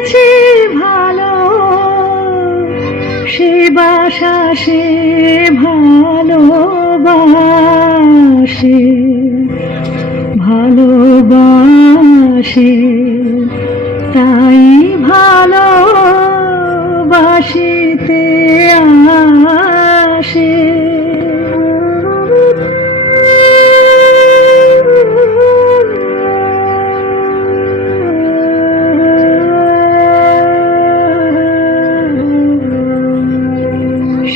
বেঁধেছি ভালো, সে বাসা সে ভালোবাসে, ভালোবাসে, তাই ভালোবাসিতে আসে।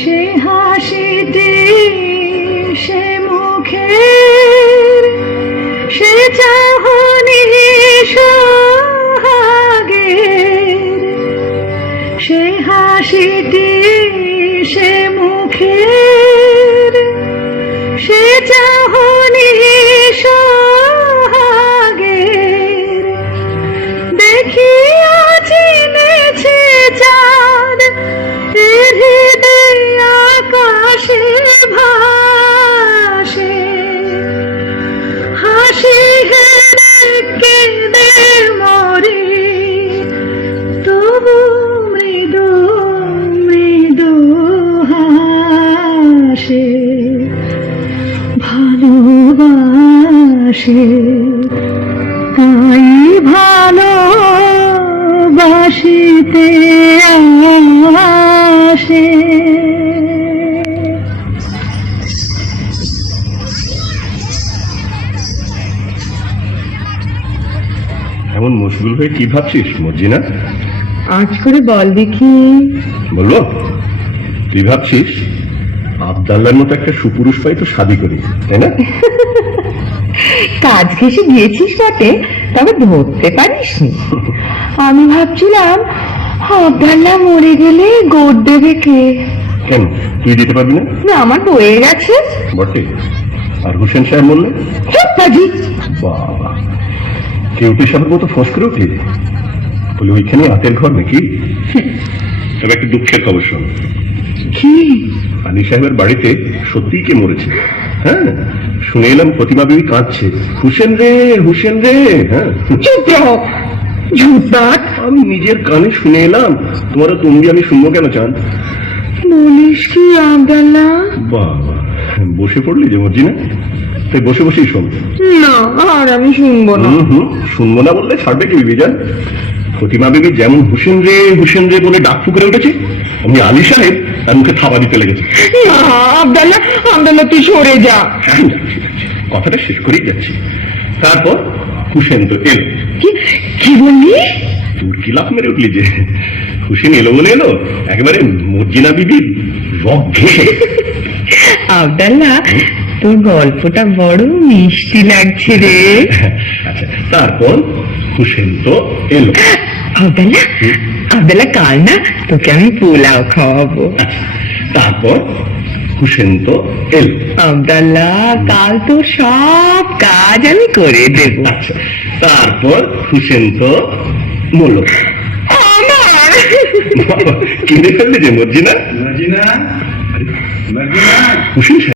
সে হাসিটি সে মুখের, সে চাহনি সোহাগের, সে হাসিটি সে মুখের, সে চাহনি সোহাগের, দেখিয়া চিনেছে চাঁদ হৃদয় আকাশে ভাসে, হাসি হেরে কেঁদে মরি, তবু মৃদু মৃদু হাসে, ভালোবাসে, তাই ভালোবাসিতে আসে। এমন মশগুল হয়ে কি ভাবছিস মর্জিনা? আজ করে বল দেখি। বলবো? তুই ভাবছিস আবদাল্লার মতো একটা সুপুরুষ পাই তো শাদি করি, তাই না? কাজ ঘেসে গিয়েছিস বটে, তবে ধরতে পারিসনি। আমি ভাবছিলাম আবদাল্লাহ মরে গেলে গোদ দেবে কে? কেন, তুই দিতে পারবি না? আমার বয়ে গেছে বটে। আর হোসেন সাহেব বললে? বাবা, কেউটি সাহেবের মতো ফোঁস করে উঠলি, বলে ওইখানে হাতের ঘর নাকি? তবে একটা দুঃখের খবর শোন। কি? আলী সাহেবের বাড়িতে সত্যিই কে মরেছে। হ্যাঁ, শুনে এলাম প্রতিমা বিবি কাঁদছে, হুসেন রে হুসেন রে। হ্যাঁ, আমি নিজের কানে শুনে এলাম। তোমারও তুমি আমি শুনবো কেন চান? বলিস কি আবদাল্লাহ? বাবা, বসে পড়লি যে মর্জিনা, তাই বসে বসেই শোন। না, আর আমি শুনবো না। শুনবো না বললে ছাড়বে কি বিবি যান? প্রতিমা বিবি যেমন হুসেন রে বলে ডাক ফুকে উঠেছে, আমি আলী সাহেব তার মুখে থাবা দিতে লেগেছে। আবদাল্লাহ, আবদাল্লাহ তুই সরে যা। কথাটা শেষ করেই যাচ্ছি। তারপর হুসেন তো এলো। কি বললি? তোর কি লাভ মেরে উঠলি যে? হুসেন এলো বলে এলো, একেবারে মর্জিনা বিবি রক ঘেঁষে। আবদাল্লাহ, তোর গল্পটা বড় মিষ্টি লাগছে রে। আচ্ছা, তারপর হুসেন তো এলো। আবদাল্লাহ, আবদাল্লাহ কাল না তোকে আমি পোলাও খাওয়াবো। তারপর হুসেন তো এলো। আবদাল্লাহ, কাল তো সব কাজ আমি করে দেবো। আচ্ছা, তারপর হুসেন তো মরলো। কিনে ফেললে যে মর্জিনা। হুসেন